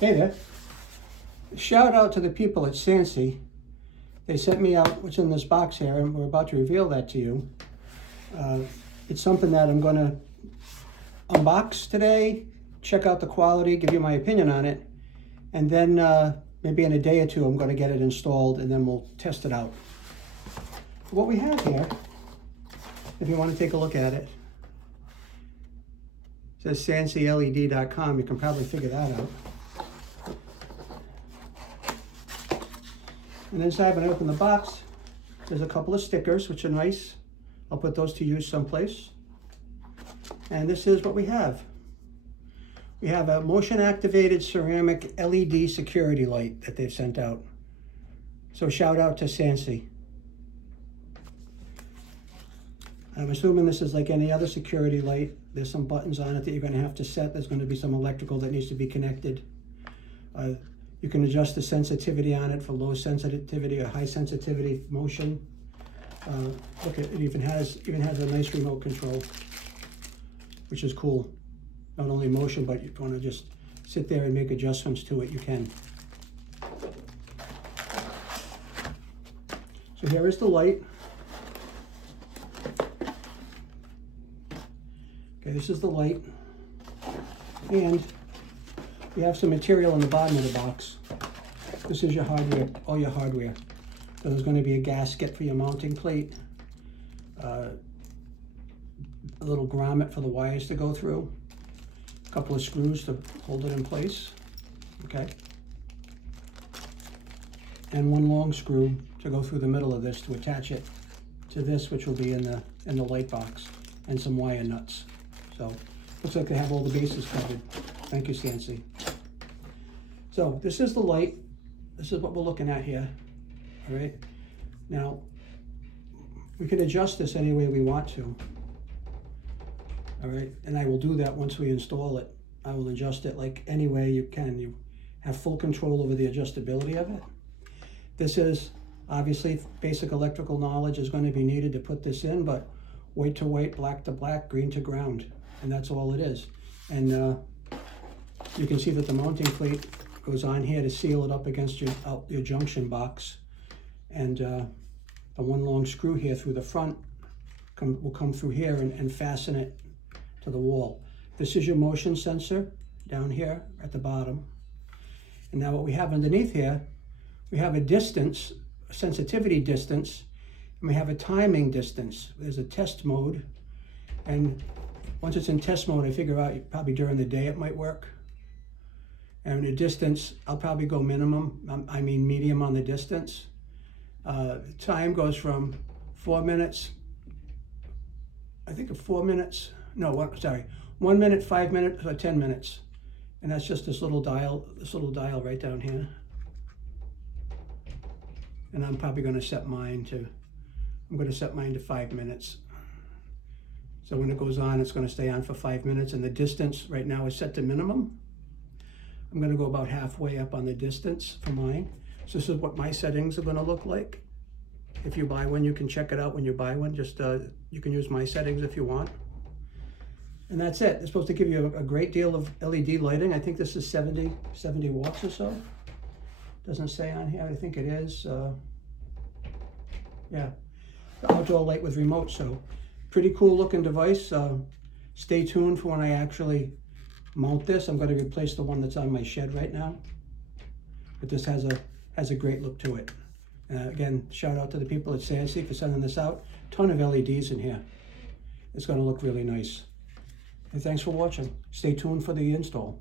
Hey there. Shout out to the people at SANSI. They sent me out what's in this box here, and we're about to reveal that to you. It's something that I'm going to unbox today, check out the quality, give you my opinion on it, and then maybe in a day or two I'm going to get it installed, and then we'll test it out. What we have here, if you want to take a look at it, says SANSILED.com. You can probably figure that out. And inside, when I open the box, there's a couple of stickers, which are nice. I'll put those to use someplace. And this is what we have. We have a motion-activated ceramic LED security light that they've sent out. So shout out to SANSI. I'm assuming this is like any other security light. There's some buttons on it that you're going to have to set. There's going to be some electrical that needs to be connected. You can adjust the sensitivity on it for low sensitivity or high sensitivity motion. Look, it even has a nice remote control, which is cool. Not only motion, but you want to just sit there and make adjustments to it, you can. So here is the light. Okay, this is the light. And we have some material in the bottom of the box. This is your hardware, all your hardware. So there's going to be a gasket for your mounting plate, a little grommet for the wires to go through, a couple of screws to hold it in place, okay? And one long screw to go through the middle of this to attach it to this, which will be in the light box, and some wire nuts. So looks like they have all the bases covered. Thank you, SANSI. So this is the light. This is what we're looking at here. All right. Now, we can adjust this any way we want to. All right. And I will do that once we install it. I will adjust it like any way you can. You have full control over the adjustability of it. This is obviously basic electrical knowledge is going to be needed to put this in, but white to white, black to black, green to ground. And that's all it is. And you can see that the mounting plate goes on here to seal it up against your junction box. And the one long screw here through the front will come through here and fasten it to the wall. This is your motion sensor down here at the bottom. And now what we have underneath here, we have a distance, a sensitivity distance, and we have a timing distance. There's a test mode. And once it's in test mode, I figure out probably during the day it might work. And the distance, I'll probably go minimum, I mean medium on the distance. Time goes from 4 minutes, I think 4 minutes, no, 1 minute, 5 minutes, or 10 minutes. And that's just this little dial right down here. And I'm probably gonna set mine to, 5 minutes. So when it goes on, it's going to stay on for 5 minutes, and the distance right now is set to minimum. I'm going to go about halfway up on the distance for mine. So this is what my settings are going to look like. If you buy one, you can check it out when you buy one. Just you can use my settings if you want. And that's it. It's supposed to give you a great deal of LED lighting. I think this is 70 watts or so. Doesn't say on here. I think it is. Yeah, the outdoor light with remote. So pretty cool looking device. Stay tuned for when I actually mount this. I'm going to replace the one that's on my shed right now. But this has a great look to it. Again, shout out to the people at SANSI for sending this out. Ton of LEDs in here. It's going to look really nice. And thanks for watching. Stay tuned for the install.